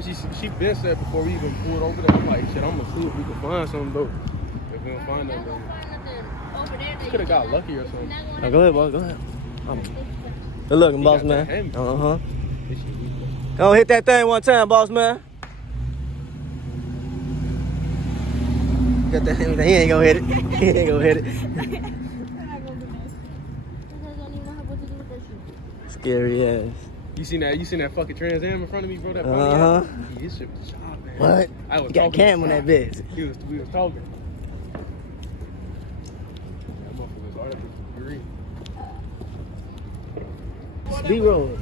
She been said before we even pulled over there. I'm like, shit, I'm gonna see if we can find something though. If we don't find nothing, could have got lucky or something. Oh, go ahead, boy. Go ahead. Good looking, boss man. Go hit that thing one time, boss man. Got that. He ain't gonna hit it. He ain't gonna hit it. Scary ass. You seen that fucking Trans Am in front of me, bro? That Uh-huh. Yeah, this shit was shot, man. What? I was You got cam on that bitch. We was talking. That motherfucker was artificial green. Speed road.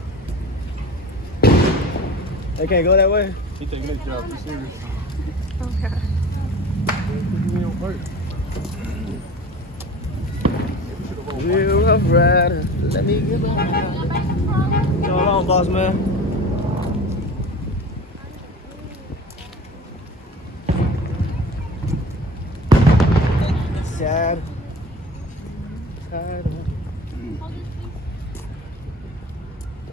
They can't go that way? He taking that job. You serious? Okay. Real rough rider. Let me get on. What's going on, boss man? Sad.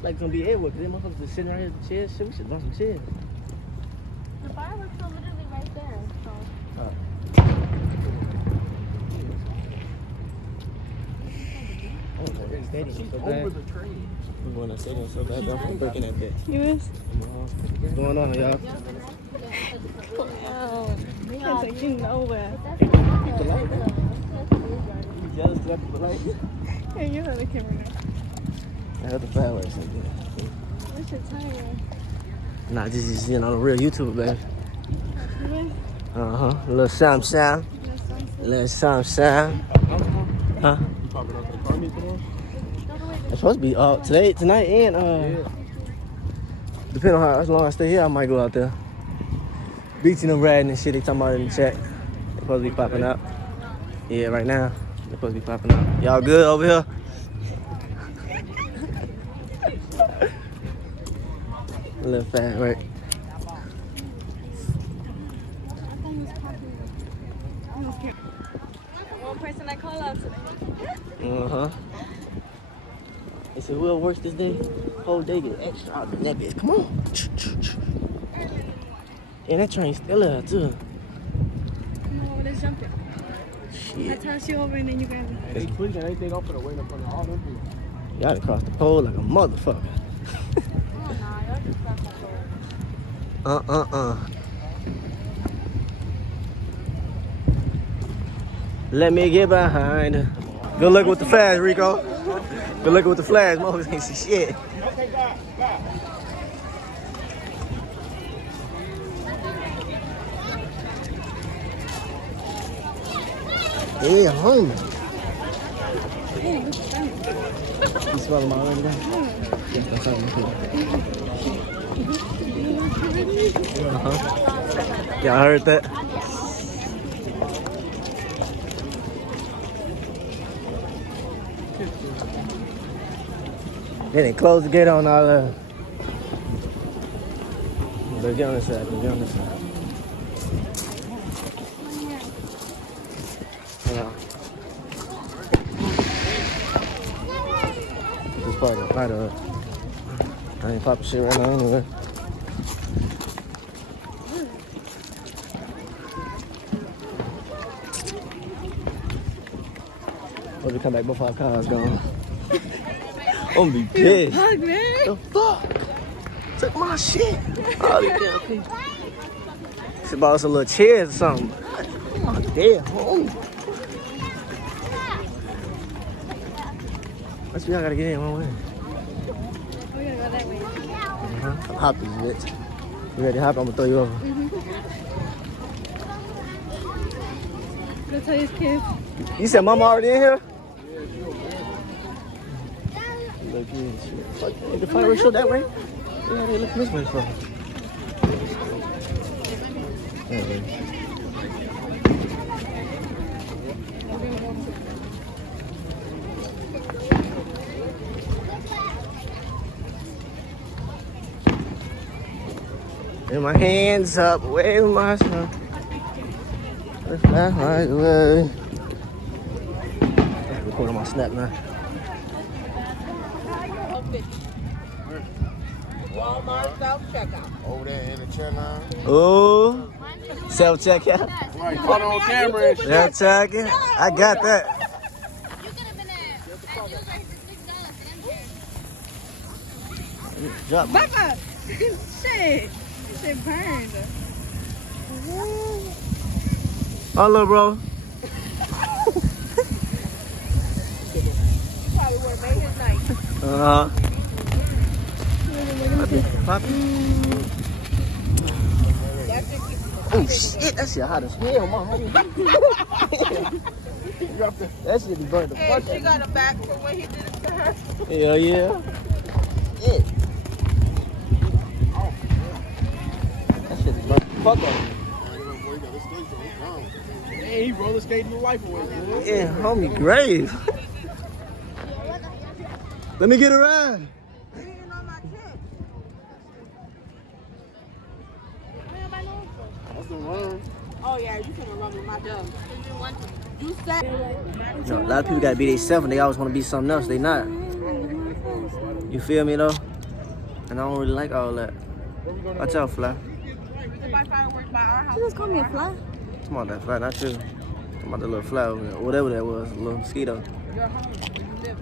Like it's gonna be everywhere, because them motherfuckers are sitting right here with chairs. Shit, we should run some chairs. The fireworks are literally right there. So. Over the train. We want to stadium so bad, but I'm breaking that bitch. You is? What's going on, y'all? Oh, can't take you nowhere. You jealous because I put the light? Hey, you have the camera now. I heard the fireworks. What's your timer? Nah, just you know, the real YouTuber, baby. You is? Uh-huh. A little sound. A little sound. Huh? You popping up to the car meet tomorrow? It's supposed to be tonight and depending on how long I stay here, I might go out there. Beaching them riding and shit, they talking about it in the chat. They supposed to be popping up. Yeah, right now. They supposed to be popping up. Y'all good over here? A little fat, right? One person I call out today. Uh-huh. They said, whoever works this day, whole day get extra out of that bitch. Come on. And that train still out, too. Come on over there jumping. I Shit. toss you over and then you grab me. They tweaking anything off for the wait up on all them people. Y'all done crossed the pole like a motherfucker. Oh, nah, y'all just got my door. Let me get behind her. Good luck with the flash, Rico. Good luck with the flash. Motherfuckers ain't see shit. Yeah, hungry. You smell them already, though? Yes, that's how you feel. Y'all heard that? Then they close the gate on all the. But get on this side, get on this side. Yeah. This part of the fight up. I ain't popping shit right now anyway. When we come back before our car's gone. I'm gonna be pissed. Fuck, man. The fuck? Took my shit. All these damn people. She bought us a little chairs or something. Oh, damn. Oh. Must be I gotta get in one way. We gotta go that way. I'm hopping, bitch. You ready to hop? I'm gonna throw you over. Go tell his kids. You said mama already in here? Look at shit. Fuck, the fireworks show that way? Yeah, they look this way for. And my hands up, wave my son. That's right away. I'm recording my snap now. Walmart self-checkout. Over there in the chair line. Ooh. Self checkout. Right, caught on camera and shit. Self checking. I got that. You could have been at Uber for $6 Drop. Bubba! Shit! Shit burned. Oh, little bro. Probably would have made his night. Uh huh. Poppy. That shit keep Oh shit, that shit hot as hell, my homie. That shit be burnt the fuck And she got him back from when he did it to her. Hell yeah. Yeah. That shit be burnt the fuck out. Man, he roller skating the life away, man. Yeah, homie, grave. Let me get a ride. Oh yeah, you finna run with my dog. You said You know, a lot of people gotta be themselves and they always wanna be something else. They not. You feel me though? And I don't really like all that. Watch out, fly. buy fireworks by our house. You just call me a fly? Come on, that fly, not you. Come on, that little fly over there. Whatever that was, a little mosquito. You're home. You live.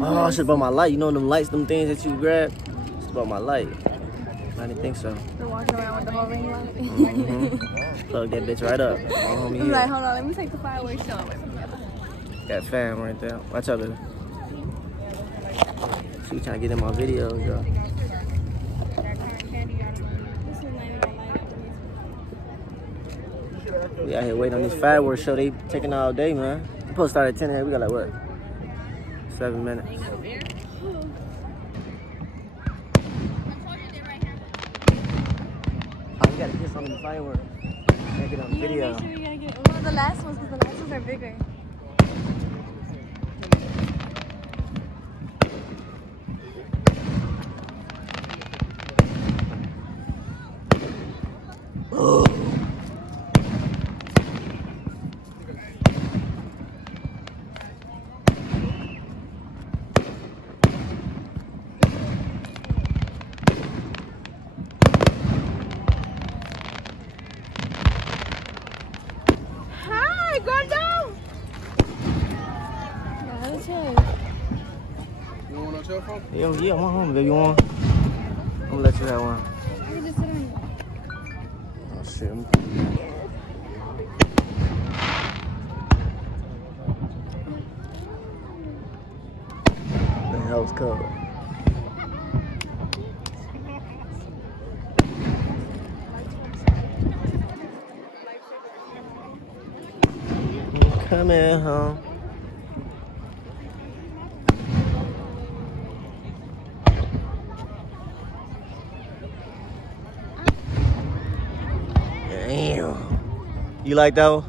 Oh, it's about my light. You know them lights, them things that you grab? It's about my light. I didn't think so. You're walking around with the whole ring light. Mm-hmm. Plug that bitch right up. My homie I'm like, here. hold on, let me take the fireworks show away from you. That fam right there. Watch out, baby. She trying to get in my videos, yo. We out here waiting on this fireworks show. They taking all day, man. We supposed to start at 10 a.m. We got like what? 7 minutes. Oh, we gotta get some of the fireworks. Gotta get on video. Make sure you gotta get one of the last ones, because the last ones are bigger. Oh. Hi, Gordo. Yeah, that's it. You don't want no cell phone? Yo, yeah, my home, baby. You want? I'm gonna let you have one. I can just sit on it. Oh, shit. The hell's cold. Coming home. Damn. You like that one?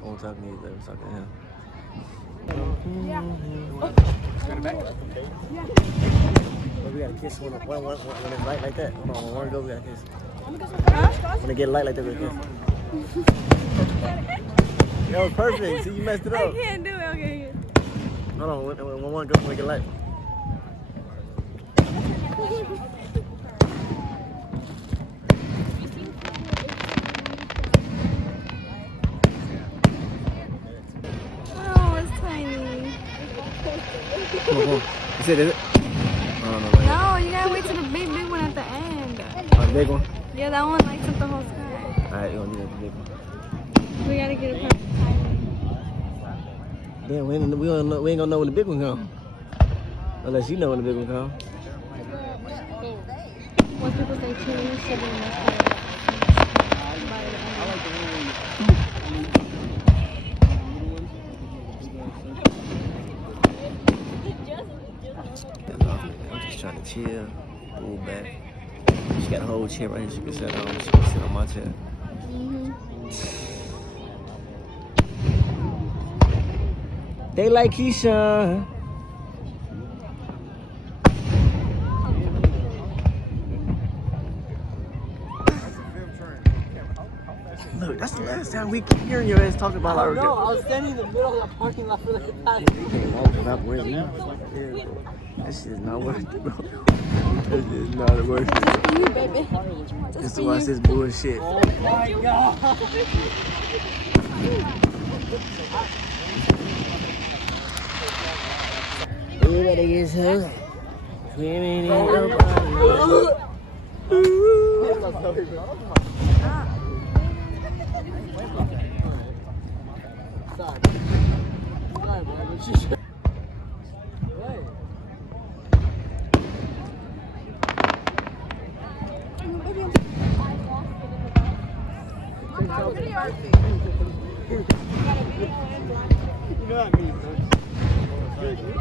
I won't talk to you, I'm talking to him. Got it back? But we gotta kiss when it's light like that. Hold on, when one go, we gotta kiss. Huh? When it get light like that, we gotta kiss. That was perfect. See, you messed it I up. can't do it. Okay. Hold on, when one go, when it get light. Oh, it's tiny. Come on. Is it? I don't know. Right? No, you gotta wait till the big one at the end. Oh, the big one? Yeah, that one lights up the whole sky. Alright, you gonna do that, the big one. We gotta get it perfect timing. Damn, we ain't gonna know when the big one come. Unless you know when the big one come. Most people say 2 years, 7 years. I'm just trying to chill, pull back. She got a whole chair right here she can sit on. She can sit on my chair. They like Keisha. Look, that's the last time we keep hearing your ass talk about our. No, I was standing in the middle of the parking lot for like a time. You can't walk without wearing it. Yeah, bro. That shit is not worth it, bro. That shit is not worth it. You, baby. Just to watch this bullshit. Oh my god. Everybody gets hurt. Swimming in the body. Sorry. Sorry, bro. But she should.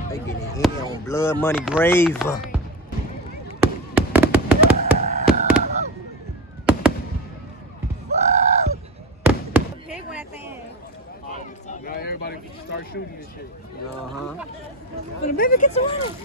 They getting hit on Blood Money Grave. Big one at the end. Now everybody start shooting this shit. Uh-huh. When the baby gets around.